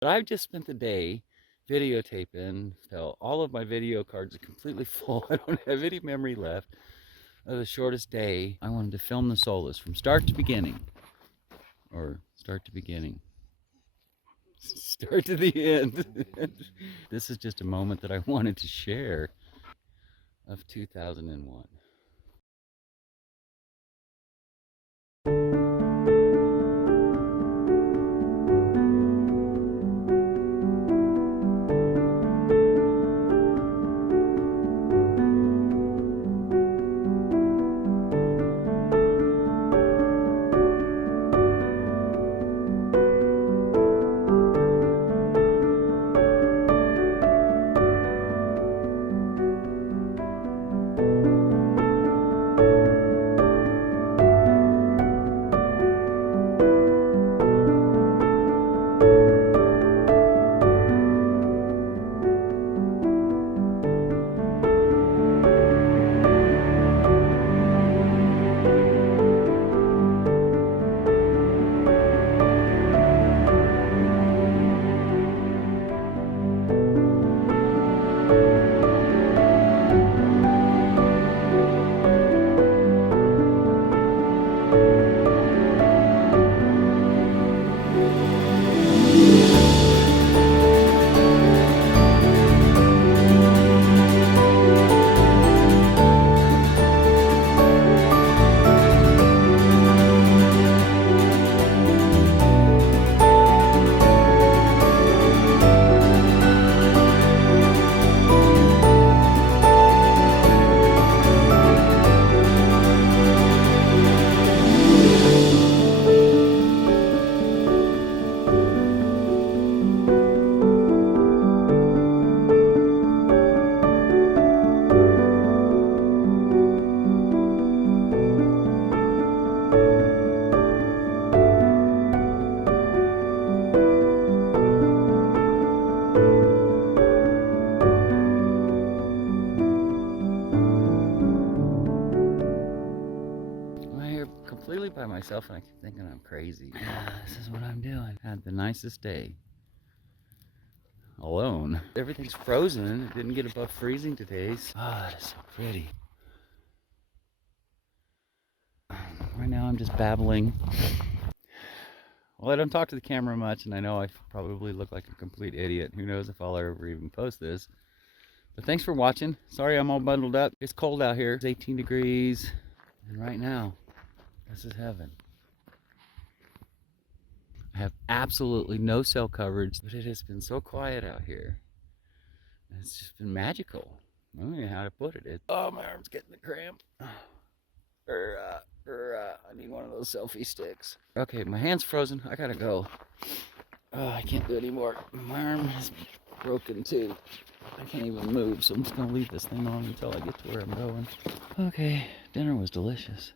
But I've just spent the day videotaping till all of my video cards are completely full. I don't have any memory left of the shortest day. I wanted to film the Solstice from start to beginning. Or start to beginning. Start to the end. This is just a moment that I wanted to share of 2001. Completely by myself, and I keep thinking I'm crazy. This is what I'm doing. Had the nicest day. Alone. Everything's frozen. It didn't get above freezing today. Ah, oh, it's so pretty. Right now I'm just babbling. Well, I don't talk to the camera much, and I know I probably look like a complete idiot. Who knows if I'll ever even post this. But thanks for watching. Sorry I'm all bundled up. It's cold out here. It's 18 degrees. And right now, this is heaven. I have absolutely no cell coverage, but it has been so quiet out here. It's just been magical. I don't know how to put it. Oh, my arm's getting the cramp. I need one of those selfie sticks. Okay, my hand's frozen. I gotta go. Oh, I can't do it anymore. My arm is broken too. I can't even move, so I'm just gonna leave this thing on until I get to where I'm going. Okay, dinner was delicious.